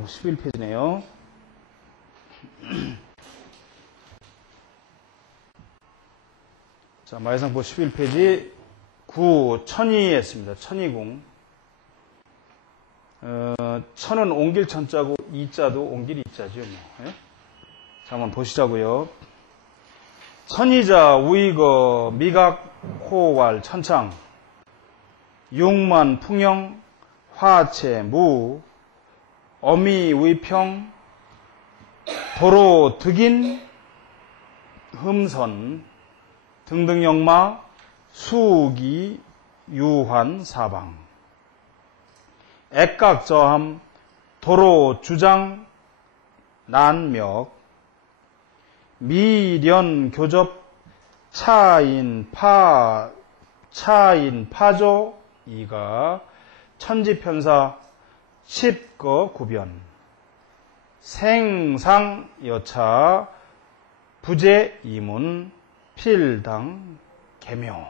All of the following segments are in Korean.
만상부 11페이지네요. 자, 만상부 11페이지 9, 천이했습니다. 천이궁. 천은 옮길 천자고 이자도 옮길 이자죠. 뭐. 예? 자, 한번 보시자고요. 천이자 우이거 미각 호왈 천창 육만 풍영 화체 무 어미 위평 도로 득인 흠선 등등 영마 수기 유환 사방 액각저함 도로 주장 난력 미련 교접 차인 파조 이가 천지편사 십거 구변 생상 여차 부재 이문 필당 개묘.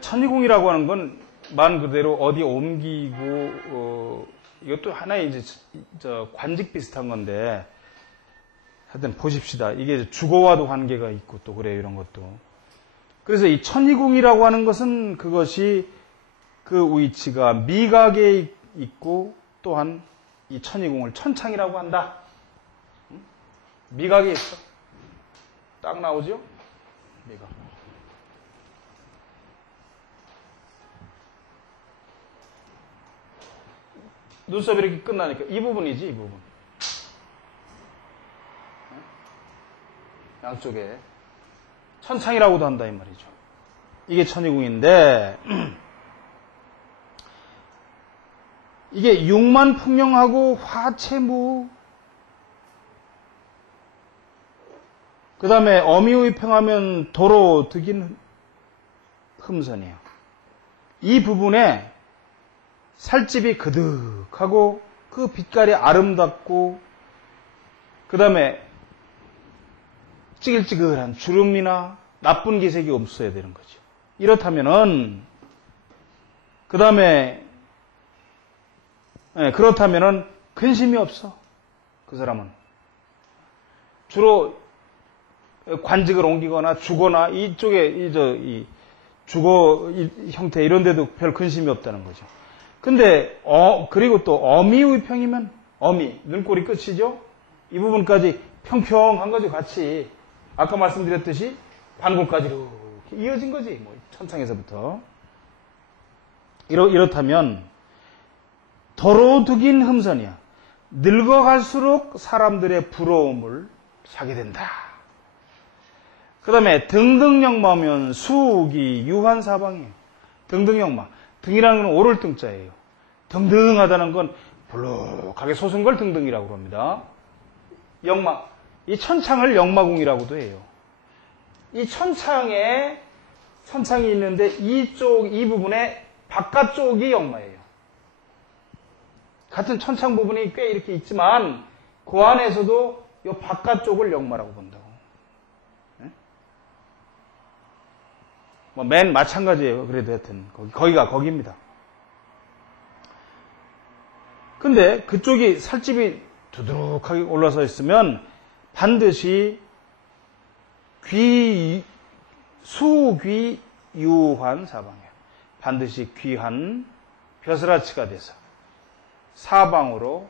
천이궁이라고 하는 건 말 그대로 어디 옮기고 이것도 하나의 이제 관직 비슷한 건데 하여튼 보십시다. 이게 주거와도 관계가 있고 또 그래요. 이런 것도. 그래서 이 천이궁이라고 하는 것은 그것이 그 위치가 미각에 있고 또한 이 천이궁을 천창이라고 한다. 미각에 있어. 딱 나오죠? 미각. 눈썹이 이렇게 끝나니까 이 부분이지, 이 부분. 양쪽에. 천창이라고도 한다, 이 말이죠. 이게 천이궁인데, 이게 육만 풍령하고 화체무, 그 다음에 어미의평하면 도로 득인 흠선이에요. 이 부분에 살집이 그득하고 그 빛깔이 아름답고 그 다음에 찌글찌글한 주름이나 나쁜 기색이 없어야 되는 거죠. 이렇다면은 그 다음에 그렇다면은 근심이 없어. 그 사람은 주로 관직을 옮기거나 주거나 이쪽에 이 주거 형태 이런 데도 별 근심이 없다는 거죠. 근데 그리고 또 어미의평이면 어미 눈꼬리 끝이죠. 이 부분까지 평평한 거죠. 같이 아까 말씀드렸듯이 반골까지 이렇게 이어진 거지. 뭐 천창에서부터 이렇다면 더러워두긴 흠선이야. 늙어갈수록 사람들의 부러움을 사게 된다. 그 다음에 등등영마면 수기 유한사방이에요. 등등영마. 등이라는 건 오를 등자예요. 등등하다는 건 볼록하게 솟은 걸 등등이라고 합니다. 영마. 이 천창을 영마궁이라고도 해요. 이 천창이 있는데 이 부분에 바깥쪽이 영마예요. 같은 천창 부분이 꽤 이렇게 있지만 그 안에서도 이 바깥쪽을 영마라고 본다고. 맨 마찬가지예요. 그래도 하여튼 거기가 거기입니다. 근데 그쪽이 살집이 두드룩하게 올라서 있으면 반드시 수귀 유환 사방이에요. 반드시 귀한 벼슬아치가 돼서 사방으로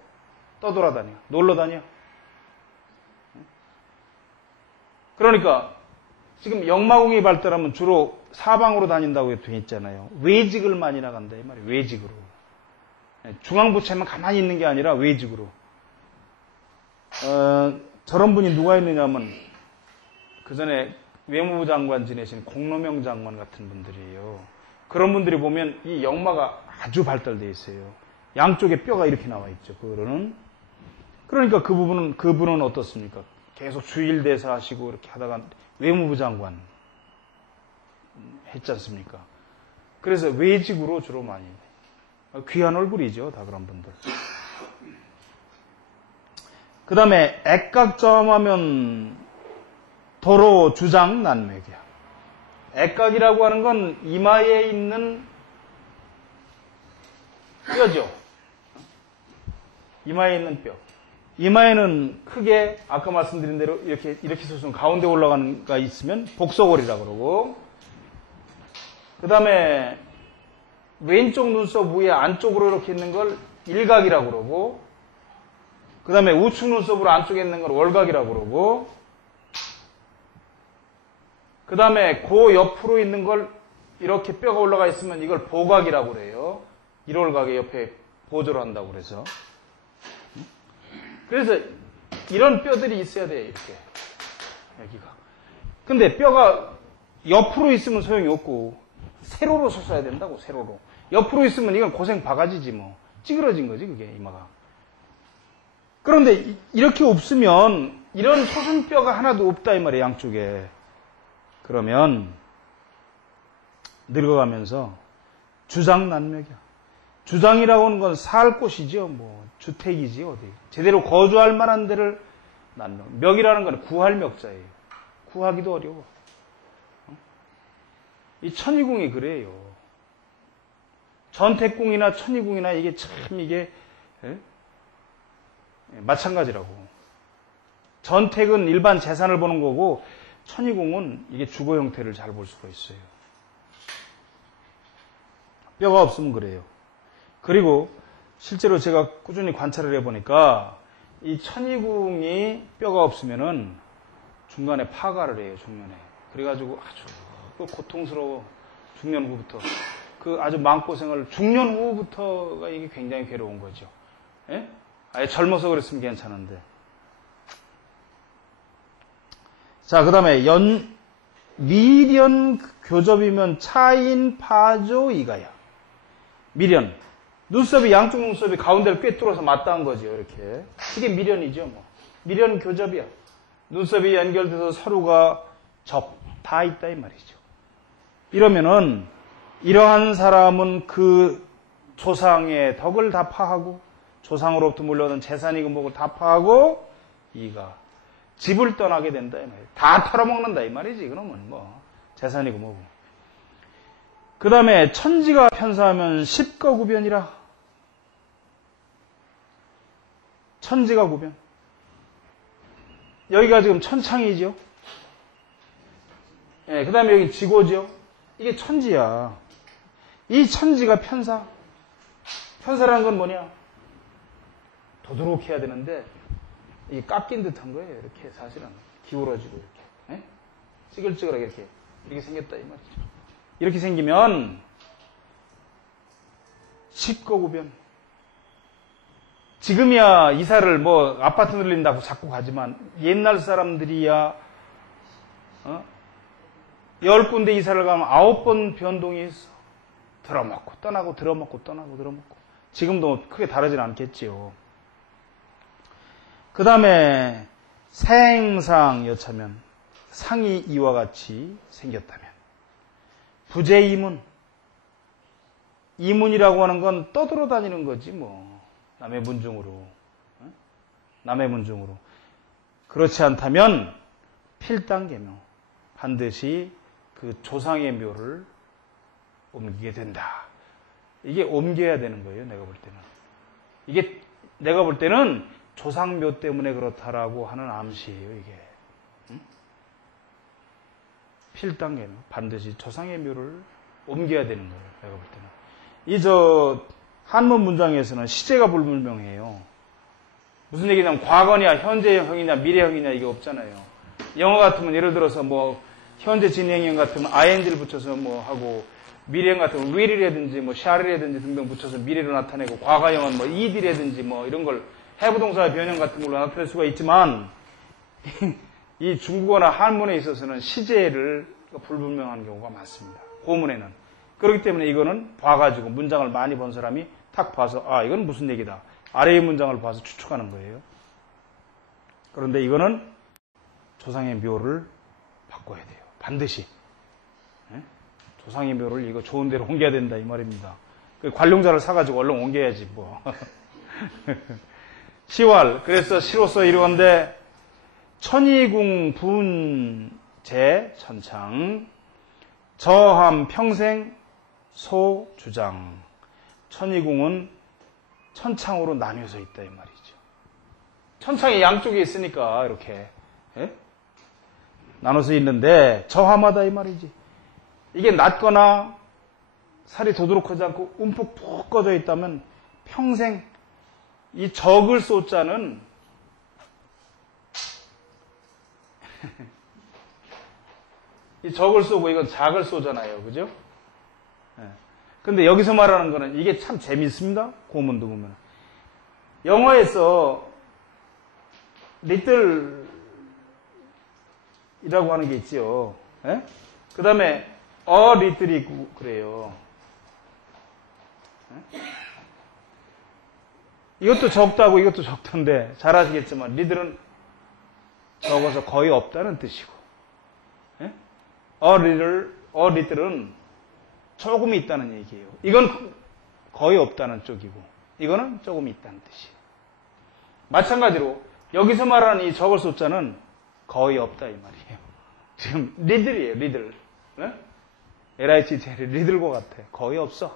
떠돌아다녀, 놀러다녀. 그러니까 지금 영마궁이 발달하면 주로 사방으로 다닌다고 되어 있잖아요. 외직을 많이 나간다 이 말이에요. 외직으로. 중앙부처만 가만히 있는 게 아니라 외직으로. 저런 분이 누가 있느냐면 그 전에 외무부 장관 지내신 공로명 장관 같은 분들이에요. 그런 분들이 보면 이 영마가 아주 발달되어 있어요. 양쪽에 뼈가 이렇게 나와 있죠. 그러니까 그분은 어떻습니까? 계속 주일대사 하시고 이렇게 하다가 외무부 장관 했지 않습니까? 그래서 외직으로 주로 많이. 귀한 얼굴이죠. 다 그런 분들. 그 다음에 액각점하면 도로 주장 난맥이야. 액각이라고 하는 건 이마에 있는 뼈죠. 이마에 있는 뼈. 이마에는 크게 아까 말씀드린 대로 이렇게 서서 가운데 올라가는 가 있으면 복서골이라고 그러고, 그 다음에 왼쪽 눈썹 위에 안쪽으로 이렇게 있는 걸 일각이라고 그러고, 그 다음에 우측 눈썹으로 안쪽에 있는 걸 월각이라고 그러고, 그 다음에 그 옆으로 있는 걸 이렇게 뼈가 올라가 있으면 이걸 보각이라고 그래요. 일월각의 옆에 보조를 한다고 그래서. 그래서 이런 뼈들이 있어야 돼요, 이렇게. 여기가. 근데 뼈가 옆으로 있으면 소용이 없고, 세로로 섰어야 된다고, 세로로. 옆으로 있으면 이건 고생 바가지지, 뭐. 찌그러진 거지, 그게, 이마가. 그런데 이렇게 없으면, 이런 소순뼈가 하나도 없다, 이 말이에요, 양쪽에. 그러면, 늙어가면서, 주장난맥이야. 주장이라고 하는 건 살 곳이죠, 뭐. 주택이지, 어디. 제대로 거주할 만한 데를 난명. 멱이라는 건 구할 멱자예요. 구하기도 어려워. 이 천이궁이 그래요. 전택궁이나 천이궁이나 이게 참 이게 마찬가지라고. 전택은 일반 재산을 보는 거고 천이궁은 이게 주거 형태를 잘 볼 수가 있어요. 뼈가 없으면 그래요. 그리고 실제로 제가 꾸준히 관찰을 해보니까 이 천이궁이 뼈가 없으면은 중간에 파가를 해요, 중년에. 그래가지고 아주 고통스러워. 중년 후부터. 그 아주 마음고생을 중년 후부터가 이게 굉장히 괴로운 거죠. 예? 아예 젊어서 그랬으면 괜찮은데. 자, 그 다음에 미련 교접이면 차인 파조 이가야. 미련. 눈썹이, 양쪽 눈썹이 가운데를 꿰뚫어서 맞닿은 거죠, 이렇게. 이게 미련이죠, 뭐. 미련 교접이야. 눈썹이 연결돼서 서로가 다 있다, 이 말이죠. 이러면은, 이러한 사람은 그 조상의 덕을 다 파하고, 조상으로부터 물려오는 재산이고 뭐고 다 파하고, 이가 집을 떠나게 된다, 이 말이에요. 다 털어먹는다, 이 말이지, 그러면 뭐. 재산이고 뭐고. 그 다음에 천지가 편사하면 십거구변이라. 천지가 구변. 여기가 지금 천창이죠. 예, 그 다음에 여기 지고죠. 이게 천지야. 이 천지가 편사. 편사라는 건 뭐냐? 도도록 해야 되는데, 이 깎인 듯한 거예요. 이렇게 사실은. 기울어지고 이렇게. 예? 찌글찌글하게 이렇게 생겼다, 이 말이죠. 이렇게 생기면 십거구변. 지금이야 이사를 뭐 아파트 늘린다고 자꾸 가지만 옛날 사람들이야 10군데 이사를 가면 9번 변동이 있어. 들어먹고 떠나고 들어먹고 떠나고 들어먹고. 지금도 크게 다르진 않겠지요. 그 다음에 생상 여차면 상이 이와 같이 생겼다면 부재이문. 이문이라고 하는 건 떠돌아다니는 거지 뭐. 남의 문중으로. 남의 문중으로. 그렇지 않다면 필당계묘. 반드시 그 조상의 묘를 옮기게 된다. 이게 옮겨야 되는 거예요, 내가 볼 때는. 이게 내가 볼 때는 조상묘 때문에 그렇다라고 하는 암시예요, 이게. 필당계묘. 반드시 조상의 묘를 옮겨야 되는 거예요, 내가 볼 때는. 한문 문장에서는 시제가 불분명해요. 무슨 얘기냐면 과거냐, 현재형이냐, 미래형이냐 이게 없잖아요. 영어 같으면 예를 들어서 뭐 현재 진행형 같으면 ing를 붙여서 뭐 하고 미래형 같으면 will이라든지 뭐 shall이라든지 등등 붙여서 미래로 나타내고 과거형은 뭐 id라든지 뭐 이런 걸 해부동사의 변형 같은 걸로 나타낼 수가 있지만 이 중국어나 한문에 있어서는 시제를 불분명한 경우가 많습니다. 고문에는. 그렇기 때문에 이거는 봐가지고 문장을 많이 본 사람이 탁 봐서 이건 무슨 얘기다. 아래의 문장을 봐서 추측하는 거예요. 그런데 이거는 조상의 묘를 바꿔야 돼요. 반드시. 조상의 묘를 이거 좋은 데로 옮겨야 된다 이 말입니다. 관룡자를 사가지고 얼른 옮겨야지 뭐. 시왈. 그래서 시로서 이루건대 천이궁 분재 천창 저함 평생 소주장. 천이궁은 천창으로 나뉘어져 있다 이 말이죠. 천창이 양쪽에 있으니까 이렇게 나눠서 있는데 저하마다 이 말이지. 이게 낮거나 살이 도드록하지 않고 움푹 푹 꺼져 있다면 평생 이 적을 쏘자는 이 적을 쏘고 이건 작을 쏘잖아요. 그죠? 근데 여기서 말하는 거는 이게 참 재밌습니다. 고문도 보면. 영어에서 리틀이라고 하는 게 있죠. 그 다음에 리틀이 그래요. 이것도 적다고 이것도 적던데 잘 아시겠지만 리틀은 적어서 거의 없다는 뜻이고 리틀은 조금 있다는 얘기예요. 이건 거의 없다는 쪽이고 이거는 조금 있다는 뜻이에요. 마찬가지로 여기서 말하는 이 적을 숫자는 거의 없다 이 말이에요. 지금 리들이에요. 리들. LITTL이 리들과 같아. 거의 없어.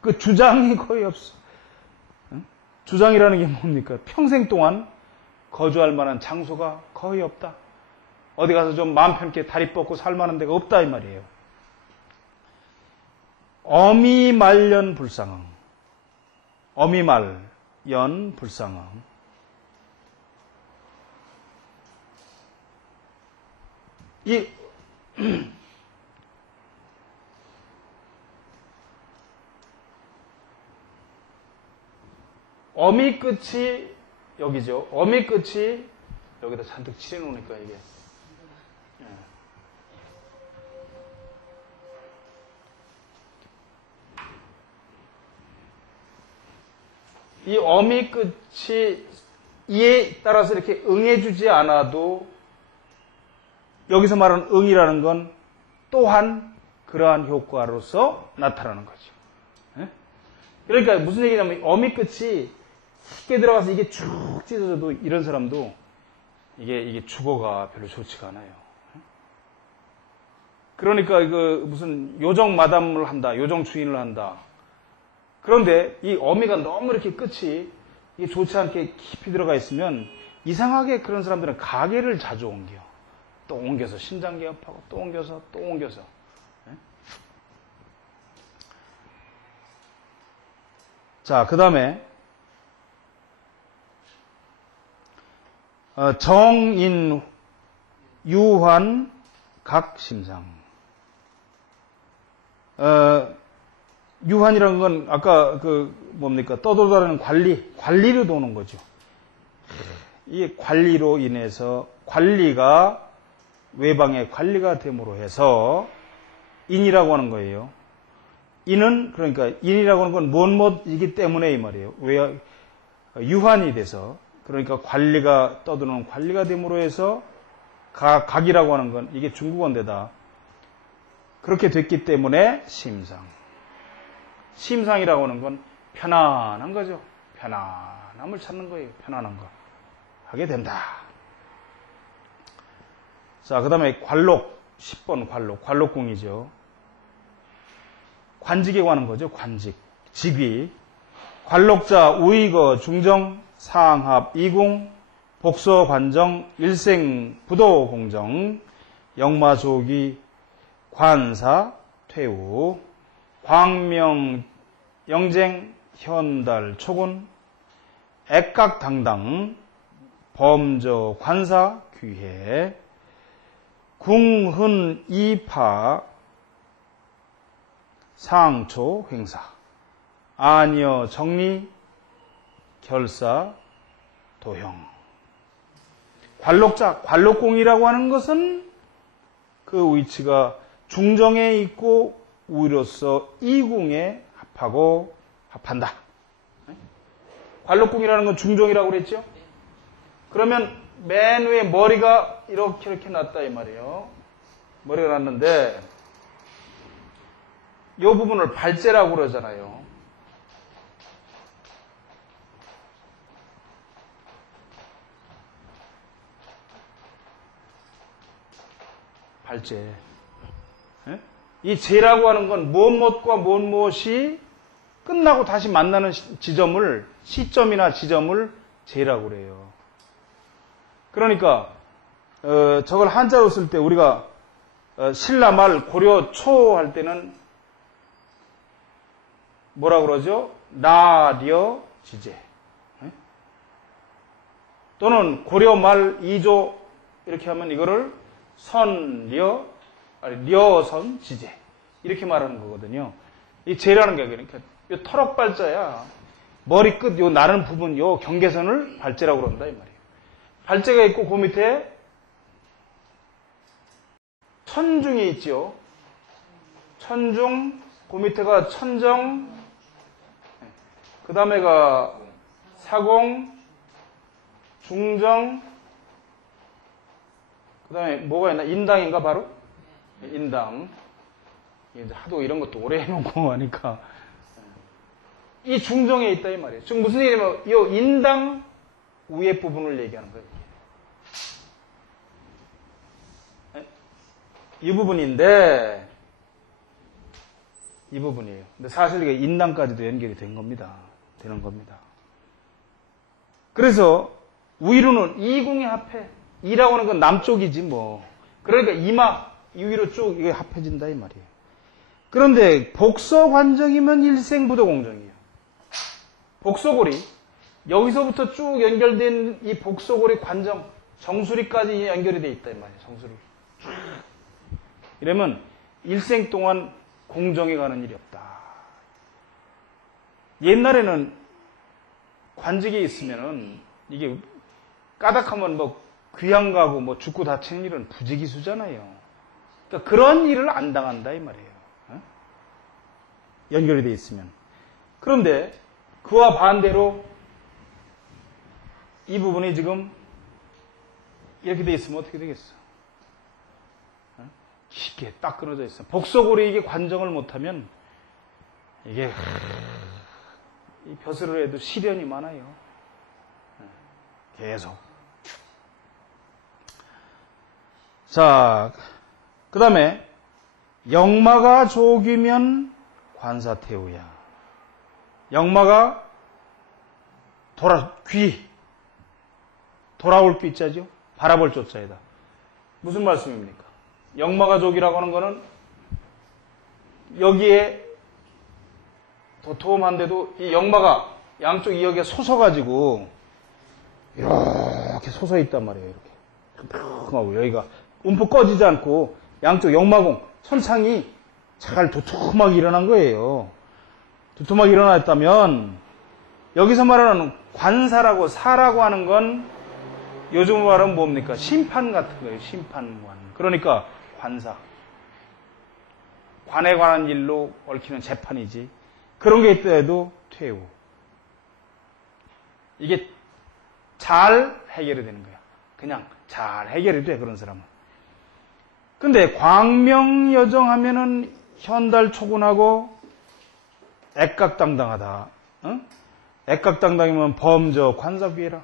그 주장이 거의 없어. 주장이라는 게 뭡니까? 평생 동안 거주할 만한 장소가 거의 없다. 어디 가서 좀 마음 편하게 다리 뻗고 살 만한 데가 없다 이 말이에요. 어미말년 불상응. 어미말년 불상응. 이 어미 끝이 여기죠. 어미 끝이 여기다 잔뜩 칠해놓으니까 이게. 이 어미 끝이 이에 따라서 이렇게 응해주지 않아도 여기서 말하는 응이라는 건 또한 그러한 효과로서 나타나는 거죠. 그러니까 무슨 얘기냐면 어미 끝이 쉽게 들어가서 이게 쭉 찢어져도 이런 사람도 이게 주거가 별로 좋지가 않아요. 그러니까 무슨 요정 마담을 한다, 요정 주인을 한다. 그런데 이 어미가 너무 이렇게 끝이 이게 좋지 않게 깊이 들어가 있으면 이상하게 그런 사람들은 가게를 자주 옮겨. 또 옮겨서 신장 개업하고 또 옮겨서 또 옮겨서. 자, 그 다음에 정인 유환 각심상. 유환이라는 건 아까 떠돌다니는 관리로 도는 거죠. 이 관리로 인해서 관리가 외방의 관리가 됨으로 해서 인이라고 하는 거예요. 인은 그러니까 인이라고 하는 건 무엇이기 때문에 이 말이에요. 왜 유환이 돼서 그러니까 관리가 떠드는 관리가 됨으로 해서 각이라고 하는 건 이게 중국어인데다 그렇게 됐기 때문에 심상. 심상이라고 하는 건 편안한 거죠. 편안함을 찾는 거예요. 편안한 거. 하게 된다. 자, 그 다음에 관록. 10번 관록. 관록궁이죠. 관직에 관한 거죠. 관직. 직위. 관록자 우의거 중정 상합 이궁 복서 관정 일생 부도 공정 영마조기 관사 퇴우 광명 영쟁 현달 초군 액각당당 범저 관사 귀해 궁흔 이파 상초 횡사 아니여 정리 결사 도형. 관록자, 관록궁이라고 하는 것은 그 위치가 중정에 있고 우위로서 이궁에 합한다. 관록궁이라는 건 중정이라고 그랬죠? 그러면 맨 위에 머리가 이렇게 났다 이 말이에요. 머리가 났는데 이 부분을 발제라고 그러잖아요. 발제. 이 제라고 하는 건 무엇과 무엇이 끝나고 다시 만나는 지점을, 시점이나 지점을 제라고 그래요. 그러니까 저걸 한자로 쓸 때 우리가 신라말 고려 초 할 때는 뭐라고 그러죠? 나려 지제. 또는 고려 말 2조 이렇게 하면 이거를 선려, 려선 지제 이렇게 말하는 거거든요. 이 제라는 게 그러니까 요 터럭발자야. 머리끝 요 나른 부분 요 경계선을 발제라고 그런다 이 말이에요. 발제가 있고 그 밑에 천중이 있죠. 천중, 그 밑에가 천정, 그 다음에가 사공, 중정, 그 다음에 뭐가 있나? 인당인가 바로? 인당. 이제 하도 이런 것도 오래 해놓고 하니까. 이 중정에 있다 이 말이에요. 지금 무슨 얘기냐면 이 인당 위에 부분을 얘기하는 거예요. 이 부분인데 이 부분이에요. 근데 사실 이게 인당까지도 연결이 된 겁니다. 되는 겁니다. 그래서 위로는 이궁에 합해. 이라고 하는 건 남쪽이지 뭐. 그러니까 이마 이 위로 쭉 이게 합해진다 이 말이에요. 그런데 복서관정이면 일생부도공정이에요. 복서고리 여기서부터 쭉 연결된 이 복서고리 관정 정수리까지 연결이 돼 있다 이 말이에요. 정수리. 이러면 일생 동안 공정에 가는 일이 없다. 옛날에는 관직에 있으면은 이게 까닥하면 뭐 귀양 가고 뭐 죽고 다치는 일은 부지기수잖아요. 그러니까 그런 일을 안 당한다 이 말이에요. 연결이 돼 있으면. 그런데 그와 반대로 이 부분이 지금 이렇게 돼 있으면 어떻게 되겠어? 깊게 딱 끊어져 있어. 복서고리 이게 관정을 못하면 이게 이 벼슬을 해도 시련이 많아요. 계속. 자, 그 다음에 역마가 조기면 관사태우야. 역마가 돌아올 귀자죠. 바라볼 조자이다. 무슨 말씀입니까? 역마가족이라고 하는 거는 여기에 도톰한데도 이 역마가 양쪽 이역에 솟아가지고 이렇게 솟아 있단 말이에요. 이렇게 하고 여기가 움푹 꺼지지 않고 양쪽 역마공 천창이 잘 도톰하게 일어난 거예요. 도톰하게 일어났다면 여기서 말하는 관사라고 사라고 하는 건 요즘 말은 뭡니까? 심판 같은 거예요. 심판관. 그러니까 관사. 관에 관한 일로 얽히는 재판이지. 그런 게 있더라도 퇴우. 이게 잘 해결이 되는 거야. 그냥 잘 해결이 돼, 그런 사람은. 근데 광명여정 하면은 현달초군하고 액각당당하다. 응? 액각당당이면 범저 관사귀해라.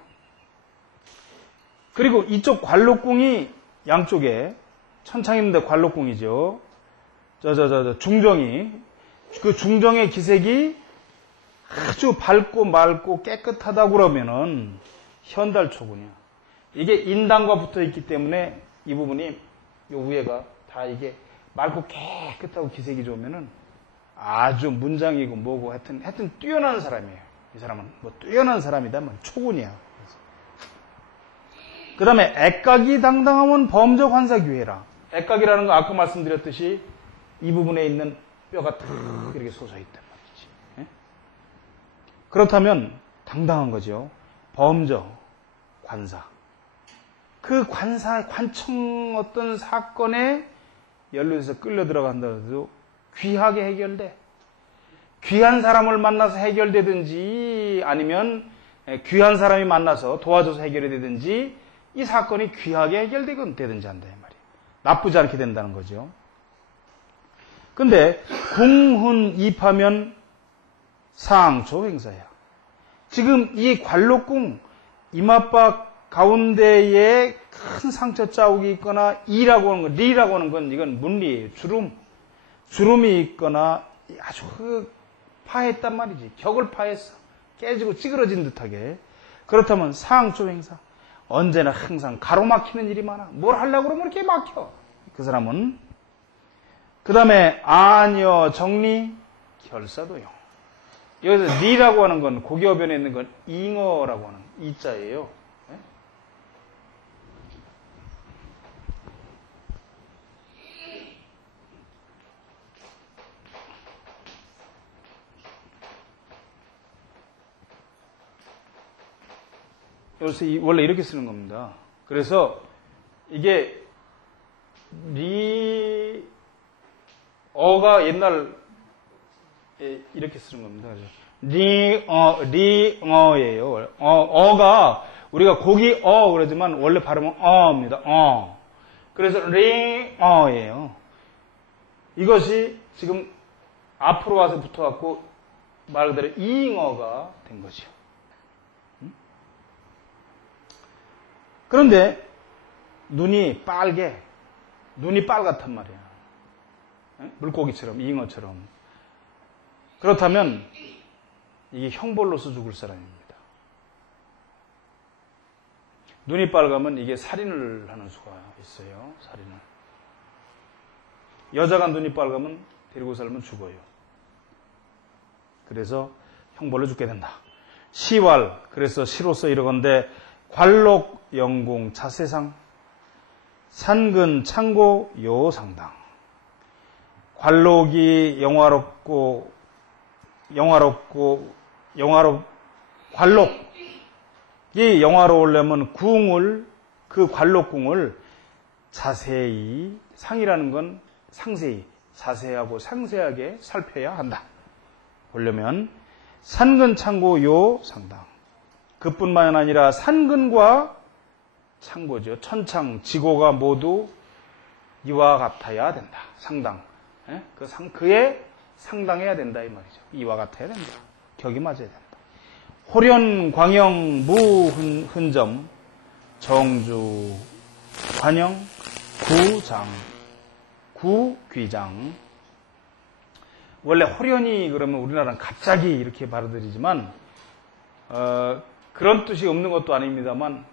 그리고 이쪽 관록궁이 양쪽에 천창이 있는데 관록궁이죠. 중정이. 그 중정의 기색이 아주 밝고 맑고 깨끗하다고 그러면은 현달초군이야. 이게 인당과 붙어 있기 때문에 이 부분이 요 위에가 다 이게 맑고 깨끗하고 기색이 좋으면은 아주 문장이고 뭐고 하여튼 뛰어난 사람이에요. 이 사람은 뭐 뛰어난 사람이다. 뭐 초군이야. 그 다음에 액각이 당당하면 범저 관사귀해라. 액각이라는 건 아까 말씀드렸듯이 이 부분에 있는 뼈가 탁 이렇게 솟아있단 말이지. 예? 그렇다면 당당한 거죠. 범저 관사. 그 관청 어떤 사건에 연루해서 끌려 들어간다고 귀하게 해결돼. 귀한 사람을 만나서 해결되든지 아니면 귀한 사람이 만나서 도와줘서 해결이 되든지 이 사건이 귀하게 해결되건 되든지 한다 이 말이에요. 나쁘지 않게 된다는 거죠. 근데 궁훈 입하면 상조 행사야. 지금 이 관록궁 이마박 가운데에 큰 상처 자국이 있거나 이라고 하는 건, 리라고 하는 건 이건 문리예요. 주름이 있거나 아주 파했단 말이지. 격을 파했어. 깨지고 찌그러진 듯하게. 그렇다면 상조행사. 언제나 항상 가로막히는 일이 많아. 뭘 하려고 그러면 이렇게 막혀. 그 사람은. 그 다음에 안여 정리 결사도용. 여기서 리라고 하는 건 고기어변에 있는 건 잉어라고 하는 이자예요. 네? 요새 원래 이렇게 쓰는 겁니다. 그래서 이게 어가 옛날 이렇게 쓰는 겁니다. 리어예요. 어가 우리가 고기 그러지만 원래 발음은 어입니다. 그래서 리어예요. 이것이 지금 앞으로 와서 붙어갖고 말 그대로 잉어가 된 거죠. 그런데 눈이 빨갛단 말이야. 물고기처럼, 잉어처럼. 그렇다면 이게 형벌로서 죽을 사람입니다. 눈이 빨가면 이게 살인을 하는 수가 있어요. 살인을. 여자가 눈이 빨가면 데리고 살면 죽어요. 그래서 형벌로 죽게 된다. 시왈, 그래서 시로서 이러건대 관록 영궁 자세상 산근 창고 요상당. 관록이 관록이 영화로우려면 그 관록궁을 자세히, 상이라는 건 상세히, 자세하고 상세하게 살펴야 한다. 보려면 산근 창고 요 상당. 그뿐만 아니라 산근과 창고죠. 천창, 지고가 모두 이와 같아야 된다. 상당. 그에 상당해야 된다 이 말이죠. 이와 같아야 된다. 격이 맞아야 된다. 호련, 광영, 무흔점, 정주, 관영, 구귀장. 원래 호련이 그러면 우리나라는 갑자기 이렇게 받아들이지만 그런 뜻이 없는 것도 아닙니다만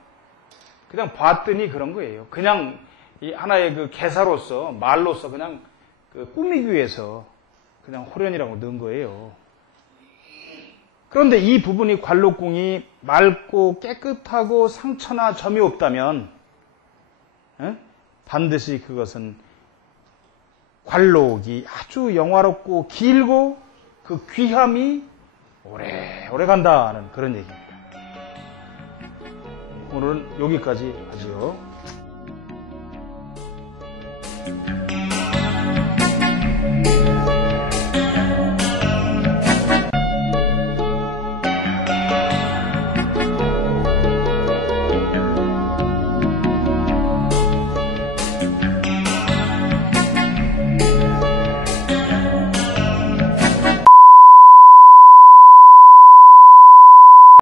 그냥 봤더니 그런 거예요. 그냥 이 하나의 그 개사로서 말로서 그냥 그 꾸미기 위해서 그냥 호련이라고 넣은 거예요. 그런데 이 부분이 관록궁이 맑고 깨끗하고 상처나 점이 없다면 반드시 그것은 관록이 아주 영화롭고 길고 그 귀함이 오래 간다는 그런 얘기입니다. 오늘은 여기까지 하죠.